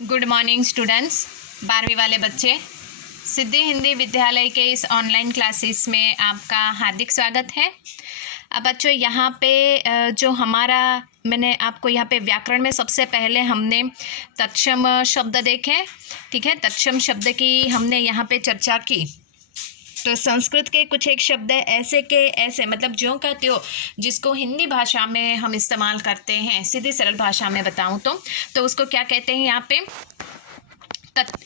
Good morning students, 12वीं वाले बच्चे। सिद्धि हिंदी विद्यालय के इस ऑनलाइन क्लासेस में आपका हार्दिक स्वागत है। अब बच्चों यहाँ पे जो हमारा मैंने आपको यहाँ पे व्याकरण में सबसे पहले हमने तत्सम शब्द देखे, ठीक है। तत्सम शब्द की हमने यहाँ पे चर्चा की। तो संस्कृत के कुछ एक शब्द है ऐसे के ऐसे, मतलब ज्यों का त्यों, जिसको हिंदी भाषा में हम इस्तेमाल करते हैं, सीधी सरल भाषा में बताऊं तो उसको क्या कहते हैं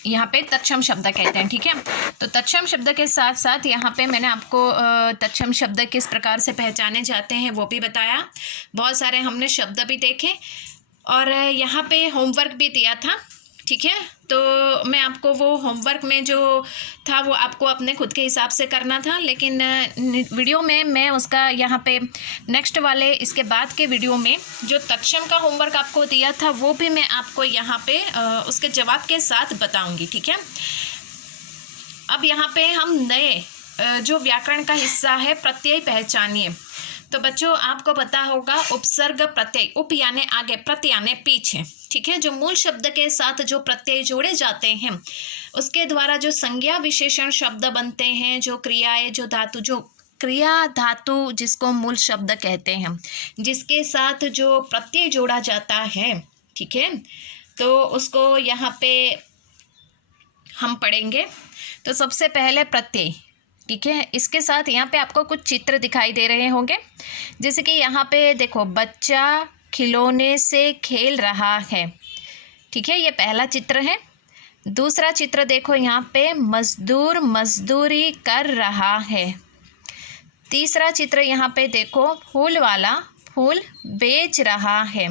यहाँ पे तत्सम शब्द कहते हैं, ठीक है। तो तत्सम शब्द के साथ साथ यहाँ पे मैंने आपको तत्सम शब्द किस प्रकार से पहचाने जाते हैं वो भी बताया। बहुत सारे हमने शब्द भी देखे और यहाँ पे होमवर्क भी दिया था, ठीक है। तो मैं आपको वो होमवर्क में जो था वो आपको अपने खुद के हिसाब से करना था, लेकिन वीडियो में मैं उसका यहाँ पे नेक्स्ट वाले इसके बाद के वीडियो में जो तत्सम का होमवर्क आपको दिया था वो भी मैं आपको यहाँ पे उसके जवाब के साथ बताऊँगी, ठीक है। अब यहाँ पे हम नए जो व्याकरण का हिस्सा है प्रत्यय पहचानिए। तो बच्चों आपको पता होगा उपसर्ग प्रत्यय, उप यानी आगे, प्रत्यय यानी पीछे, ठीक है। जो मूल शब्द के साथ जो प्रत्यय जोड़े जाते हैं उसके द्वारा जो संज्ञा विशेषण शब्द बनते हैं, जो क्रियाएं, जो धातु, जो क्रिया धातु जिसको मूल शब्द कहते हैं, जिसके साथ जो प्रत्यय जोड़ा जाता है, ठीक है, तो उसको यहाँ पे हम पढ़ेंगे। तो सबसे पहले प्रत्यय, ठीक है। इसके साथ यहाँ पे आपको कुछ चित्र दिखाई दे रहे होंगे, जैसे कि यहाँ पे देखो, बच्चा खिलौने से खेल रहा है, ठीक है, ये पहला चित्र है। दूसरा चित्र देखो, यहाँ पे मजदूर मजदूरी कर रहा है। तीसरा चित्र यहाँ पे देखो, फूल वाला फूल बेच रहा है।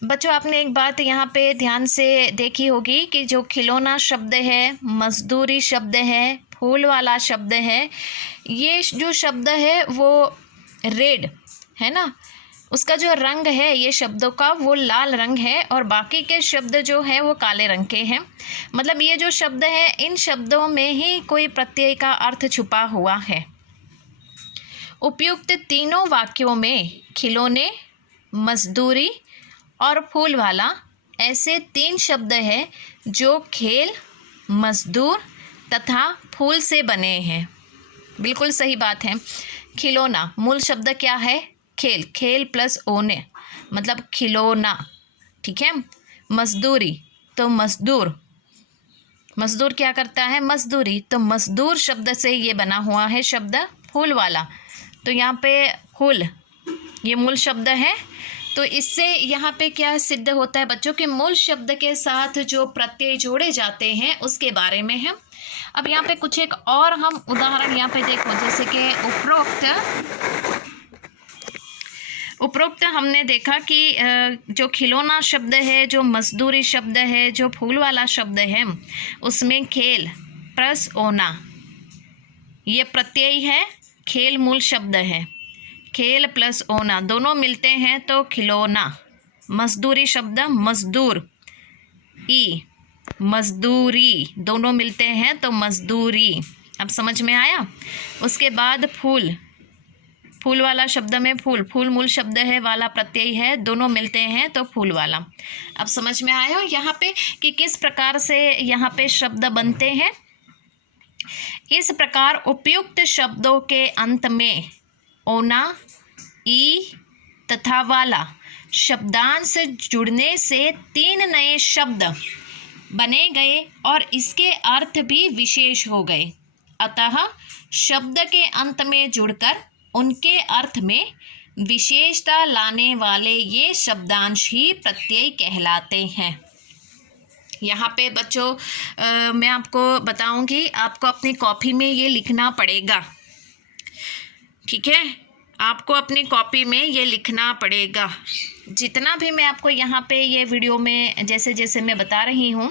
बच्चों आपने एक बात यहाँ पे ध्यान से देखी होगी कि जो खिलौना शब्द है, मजदूरी शब्द है, फूल वाला शब्द है, ये जो शब्द है वो रेड है ना, उसका जो रंग है ये शब्दों का वो लाल रंग है, और बाकी के शब्द जो है वो काले रंग के हैं। मतलब ये जो शब्द है इन शब्दों में ही कोई प्रत्यय का अर्थ छुपा हुआ है। उपयुक्त तीनों वाक्यों में खिलौने, मजदूरी और फूल वाला, ऐसे 3 शब्द हैं जो खेल, मजदूर तथा फूल से बने हैं। बिल्कुल सही बात है। खिलौना मूल शब्द क्या है? खेल, खेल प्लस ओने मतलब खिलौना, ठीक है। मजदूरी तो मजदूर, मजदूर क्या करता है? मजदूरी, तो मजदूर शब्द से ये बना हुआ है शब्द फूल वाला। तो यहाँ पे फूल ये मूल शब्द है। तो इससे यहाँ पे क्या सिद्ध होता है बच्चों के मूल शब्द के साथ जो प्रत्यय जोड़े जाते हैं उसके बारे में है। अब यहाँ पे कुछ एक और हम उदाहरण यहाँ पे देखो, जैसे कि उपरोक्त हमने देखा कि जो खिलौना शब्द है, जो मजदूरी शब्द है, जो फूल वाला शब्द है, उसमें खेल प्लस ओना ये प्रत्यय है। खेल मूल शब्द है, खेल प्लस ओना दोनों मिलते हैं तो खिलौना। मजदूरी शब्द मजदूर, ई मजदूरी दोनों मिलते हैं तो मजदूरी। अब समझ में आया? उसके बाद फूल, फूल वाला शब्द में फूल, फूल मूल शब्द है, वाला प्रत्यय है, दोनों मिलते हैं तो फूल वाला। अब समझ में आया यहाँ पे कि किस प्रकार से यहाँ पे शब्द बनते हैं। इस प्रकार उपयुक्त शब्दों के अंत में ओना, ई तथा वाला शब्दांश जुड़ने से 3 नए शब्द बने गए और इसके अर्थ भी विशेष हो गए। अतः शब्द के अंत में जुड़कर उनके अर्थ में विशेषता लाने वाले ये शब्दांश ही प्रत्यय कहलाते हैं। यहाँ पे बच्चों मैं आपको बताऊंगी, आपको अपनी कॉपी में ये लिखना पड़ेगा, ठीक है। आपको अपनी कॉपी में ये लिखना पड़ेगा। जितना भी मैं आपको यहाँ पे ये वीडियो में जैसे जैसे मैं बता रही हूँ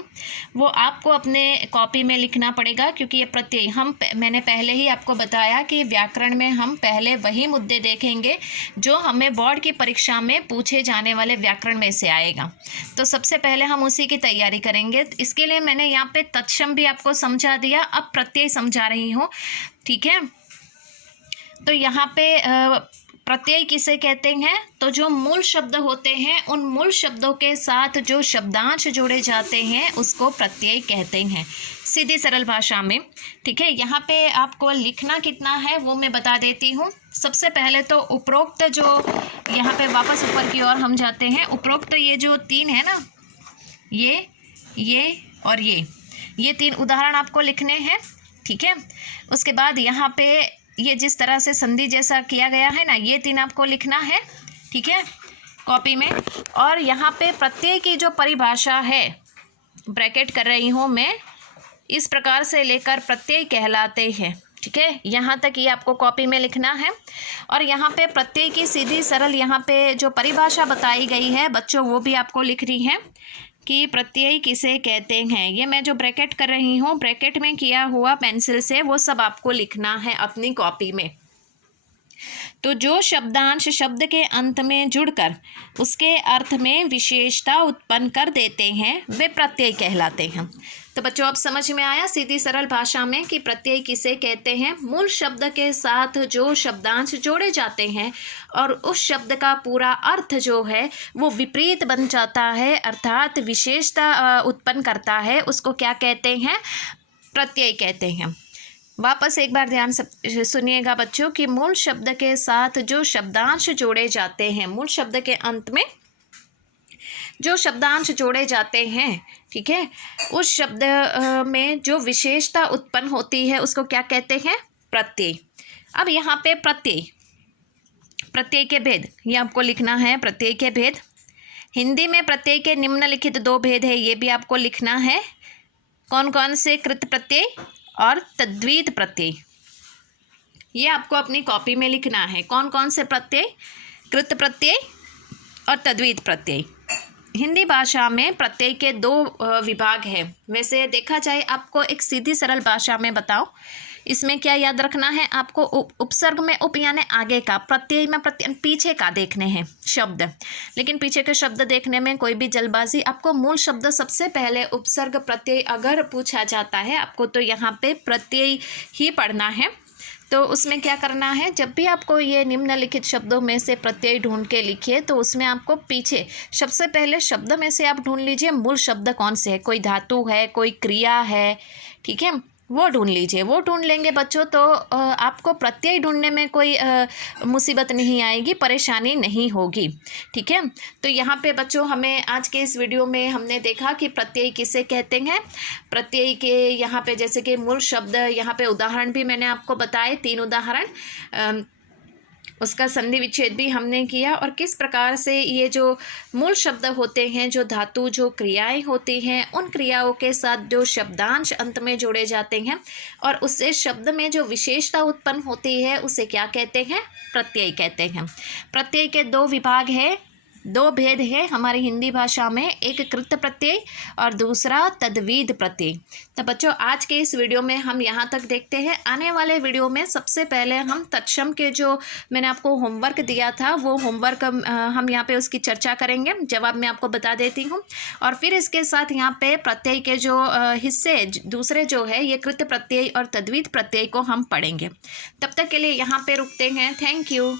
वो आपको अपने कॉपी में लिखना पड़ेगा, क्योंकि ये प्रत्यय मैंने पहले ही आपको बताया कि व्याकरण में हम पहले वही मुद्दे देखेंगे जो हमें बोर्ड की परीक्षा में पूछे जाने वाले व्याकरण में से आएगा। तो सबसे पहले हम उसी की तैयारी करेंगे। इसके लिए मैंने यहाँ पे तत्सम भी आपको समझा दिया, अब प्रत्यय समझा रही हूँ, ठीक है। तो यहाँ पे प्रत्यय किसे कहते हैं? तो जो मूल शब्द होते हैं उन मूल शब्दों के साथ जो शब्दांश जोड़े जाते हैं उसको प्रत्यय कहते हैं, सीधी सरल भाषा में। ठीक है, यहाँ पे आपको लिखना कितना है वो मैं बता देती हूँ। सबसे पहले तो उपरोक्त जो यहाँ पे वापस ऊपर की ओर हम जाते हैं, उपरोक्त ये जो 3 है ना, ये और ये 3 उदाहरण आपको लिखने हैं। ठीक है, उसके बाद यहाँ पे ये जिस तरह से संधि जैसा किया गया है ना, ये 3 आपको लिखना है। ठीक है, कॉपी में। और यहाँ पे प्रत्यय की जो परिभाषा है, ब्रैकेट कर रही हूँ मैं, इस प्रकार से लेकर प्रत्यय कहलाते हैं। ठीक है, यहाँ तक ये आपको कॉपी में लिखना है। और यहाँ पे प्रत्यय की सीधी सरल यहाँ पे जो परिभाषा बताई गई है बच्चों, वो भी आपको लिख रही है कि प्रत्यय किसे कहते हैं। ये मैं जो ब्रैकेट कर रही हूँ, ब्रैकेट में किया हुआ पेंसिल से, वो सब आपको लिखना है अपनी कॉपी में। तो जो शब्दांश शब्द के अंत में जुड़कर उसके अर्थ में विशेषता उत्पन्न कर देते हैं वे प्रत्यय कहलाते हैं। तो बच्चों अब समझ में आया सीधी सरल भाषा में कि प्रत्यय किसे कहते हैं? मूल शब्द के साथ जो शब्दांश जोड़े जाते हैं और उस शब्द का पूरा अर्थ जो है वो विपरीत बन जाता है, अर्थात विशेषता उत्पन्न करता है, उसको क्या कहते हैं? प्रत्यय कहते हैं। वापस एक बार ध्यान से सुनिएगा बच्चों कि मूल शब्द के साथ जो शब्दांश जोड़े जाते हैं, मूल शब्द के अंत में जो शब्दांश जोड़े जाते हैं, ठीक है, उस शब्द में जो विशेषता उत्पन्न होती है उसको क्या कहते हैं? प्रत्यय। अब यहाँ पे प्रत्यय के भेद ये आपको लिखना है। प्रत्यय के भेद हिंदी में प्रत्यय के निम्नलिखित 2 भेद है, ये भी आपको लिखना है। कौन कौन से? कृत प्रत्यय और तद्वित प्रत्यय। ये आपको अपनी कॉपी में लिखना है। कौन कौन से प्रत्यय? कृत प्रत्यय और तद्वित प्रत्यय। हिंदी भाषा में प्रत्यय के 2 विभाग हैं। वैसे देखा जाए, आपको एक सीधी सरल भाषा में बताओ, इसमें क्या याद रखना है आपको? उपसर्ग में उप यानी आगे का, प्रत्यय में प्रत्यय पीछे का देखने हैं शब्द। लेकिन पीछे के शब्द देखने में कोई भी जल्दबाजी, आपको मूल शब्द सबसे पहले उपसर्ग प्रत्यय अगर पूछा जाता है आपको, तो यहाँ पे प्रत्यय ही पढ़ना है। तो उसमें क्या करना है, जब भी आपको ये निम्नलिखित शब्दों में से प्रत्यय ढूंढ के लिखिए तो उसमें आपको पीछे सबसे पहले शब्द में से आप ढूंढ लीजिए मूल शब्द कौन से है। कोई धातु है, कोई क्रिया है, ठीक है, वो ढूंढ लीजिए। वो ढूंढ लेंगे बच्चों तो आपको प्रत्यय ढूंढने में कोई मुसीबत नहीं आएगी, परेशानी नहीं होगी। ठीक है, तो यहाँ पे बच्चों हमें आज के इस वीडियो में हमने देखा कि प्रत्यय किसे कहते हैं। प्रत्यय के यहाँ पे जैसे कि मूल शब्द, यहाँ पे उदाहरण भी मैंने आपको बताए, 3 उदाहरण, उसका संधि विच्छेद भी हमने किया, और किस प्रकार से ये जो मूल शब्द होते हैं, जो धातु, जो क्रियाएं होती हैं, उन क्रियाओं के साथ जो शब्दांश अंत में जोड़े जाते हैं और उससे शब्द में जो विशेषता उत्पन्न होती है उसे क्या कहते हैं? प्रत्यय कहते हैं। प्रत्यय के 2 विभाग है, 2 भेद है हमारी हिंदी भाषा में, एक कृत प्रत्यय और दूसरा तद्वित प्रत्यय। तो बच्चों आज के इस वीडियो में हम यहाँ तक देखते हैं। आने वाले वीडियो में सबसे पहले हम तत्सम के जो मैंने आपको होमवर्क दिया था वो होमवर्क हम यहाँ पे उसकी चर्चा करेंगे, जवाब मैं आपको बता देती हूँ। और फिर इसके साथ यहाँ पे प्रत्यय के जो हिस्से दूसरे जो है, ये कृत प्रत्यय और तद्वित प्रत्यय को हम पढ़ेंगे। तब तक के लिए यहाँ पे रुकते हैं। Thank you.